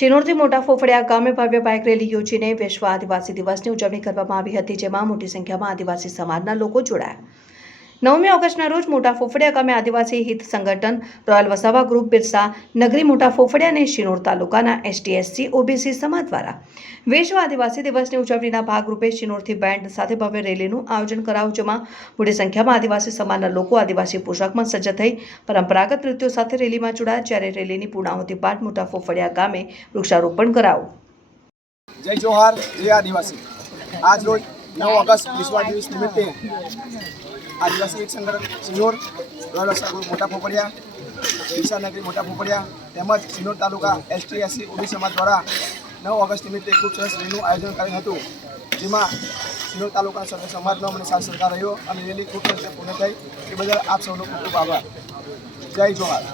શિનોરથી મોટા ફોફડિયા ગામે ભવ્ય બાઇક રેલી યોજીને વિશ્વ આદિવાસી દિવસની ઉજવણી કરવામાં આવી હતી, જેમાં મોટી સંખ્યામાં આદિવાસી સમાજના લોકો જોડાયા. નવમી ઓગસ્ટના રોજ મોટા ફોફડિયા ગામે આદિવાસી હિત સંગઠન રોયલ વસાવા ગ્રુપ બિરસા નગરી મોટા ફોફડિયા અને શિનોર તાલુકાના એસટીએસસી, ઓબીસી સમાજ દ્વારા વિશ્વ આદિવાસી દિવસની ઉજવણીના ભાગરૂપે શિનોરથી બેન્ડ સાથે ભવ્ય રેલીનું આયોજન કરાયું, જેમાં મોટી સંખ્યામાં આદિવાસી સમાજના લોકો આદિવાસી પોશાકમાં સજ્જ થઈ પરંપરાગત નૃત્યો સાથે રેલીમાં જોડાયા, જ્યારે રેલીની પૂર્ણાહુતિ બાદ મોટા ફોફડિયા ગામે વૃક્ષારોપણ કરાયું. જય જોહાર, જય આદિવાસી. આજ રોજ નવ ઓગસ્ટ વિશ્વ દિવસ નિમિત્તે આદિવાસી એક સંગઠન સિનોર રોયલ વસાગુર મોટા પોપડિયા દિશાનગરી મોટા પોપડિયા તેમજ Sinor taluka ST SC OB સમાજ દ્વારા નવ ઓગસ્ટ નિમિત્તે ખૂબ સરસ રેલીનું આયોજન કરેલ હતું, જેમાં સિનોર તાલુકા સર્વે સમાજનો મને સાથ સરકાર રહ્યો અને રેલી ખૂબ સરસ પૂર્ણ થઈ. એ બદલ આપ સૌનો ખૂબ ખૂબ આભાર. જય જોહાર.